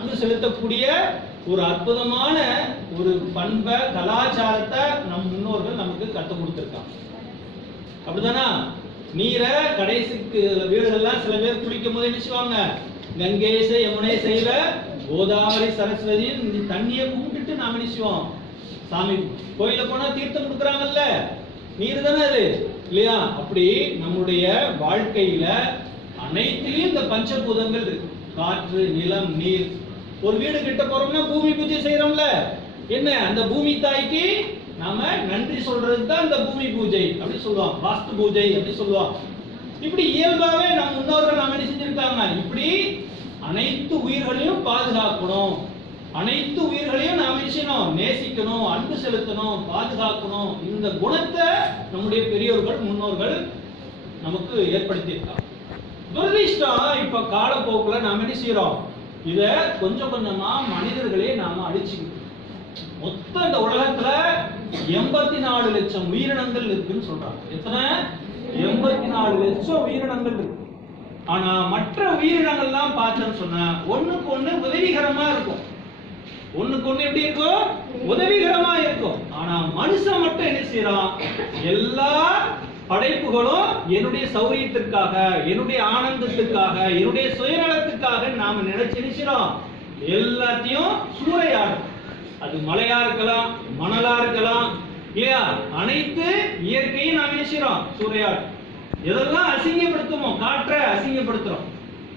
அன்பு செலுத்தக்கூடிய ஒரு அற்புதமான ஒரு பண்பை கலாச்சாரத்தை நம் முன்னோர்கள் நமக்கு கற்றுக் கொடுத்திருக்காங்க. அப்படிதானா? நீரை கடைசிக்கு வீடுகள்லாம் சில பேர் குளிக்கும் போது என்ன செய்வாங்க, கங்கேச யமுனை செய்வ கோதாவரி சரஸ்வதியின் தண்ணியை கும்பிட்டுட்டு நாம என்ன செய்வோம், சாமி கோயில போனா தீர்த்தம் கொடுக்குறாங்கல்ல, நீர் தானே அது இல்லையா? அப்படி நம்முடைய வாழ்க்கையில அனைத்திலையும் இந்த பஞ்சபூதங்கள் இருக்கு. காற்று, நிலம், நீர். ஒரு வீடு கிட்ட போறோம்னா பூமி பூஜை செய்யறோம்ல, என்ன அந்த பூமி தாய்க்கு நாம நன்றி சொல்றது தான் இந்த பூமி பூஜை அப்படி சொல்லுவாங்க, வாஸ்து பூஜை அப்படி சொல்லுவாங்க. இப்படி இயல்பாவே நம் முன்னோர்கள் நாம என்ன செஞ்சிருக்காங்க, இப்படி அனைத்து உயிர்களையும் பாதுகாக்கணும், அனைத்து உயிர்களையும் நாம செய்யணும், நேசிக்கணும், அன்பு செலுத்தணும், பாதுகாக்கணும். இந்த குணத்தை நம்முடைய பெரியோர்கள் முன்னோர்கள் நமக்கு ஏற்படுத்தியிருக்காங்க. துரதிஷ்டம் இப்ப காலப்போக்கில் நாம என்ன செய்யறோம், இத கொஞ்சம் கொஞ்சமா மனிதர்களே நாம அழிச்சுக்கிட்டோம். மொத்த இந்த உலகத்துல 84 லட்சம் உயிரினங்கள் இருக்குன்னு சொல்றாங்க. எத்தனை? 84 லட்சம் உயிரினங்கள் இருக்கு. ஆனா மற்ற உயிரினங்கள்லாம் பார்த்தோம்னு சொன்னா ஒண்ணுக்கு ஒண்ணு உதவிகரமா இருக்கும். ஒண்ணுக்கு ஒண்ணு எப்படி இருக்கும், உதவிகரமா இருக்கும். ஆனா மனுஷன் மட்டும் என்ன செய்யறான், எல்லா படைப்புகளும் என்னுடைய சௌரியத்திற்காக, என்னுடைய ஆனந்தத்துக்காக, என்னுடைய சுயநலத்துக்காக நாம நினைச்சிருக்கிறோம், எல்லாத்தையும் சூறையாடும். அது மலையா இருக்கலாம், மணலா இருக்கலாம் இல்லையா, அனைத்து இயற்கையும் நாம் நினைச்சிரோம் சூறையாடும். எதெல்லாம் அசிங்கப்படுத்துமோ, காற்றை அசிங்கப்படுத்துறோம்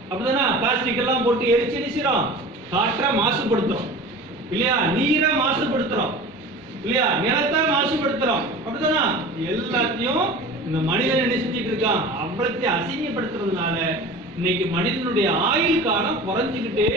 அப்படிதானே, பிளாஸ்டிக் எல்லாம் போட்டு எரிச்சு நினைச்சிரோம், காற்றை மாசுபடுத்துறோம் இல்லையா, நீரை மாசுபடுத்துறோம் இல்லையா, நிலத்தை மாசுபடுத்துறோம் அப்படிதானா. எல்லாத்தையும் இந்த மனிதன் என்ன செஞ்சிட்டு இருக்கான், அவ்வளத்தையும் அசிங்கப்படுத்துறதுனால இன்னைக்கு மனிதனுடைய ஆயுள் காலம் குறைஞ்சுக்கிட்டே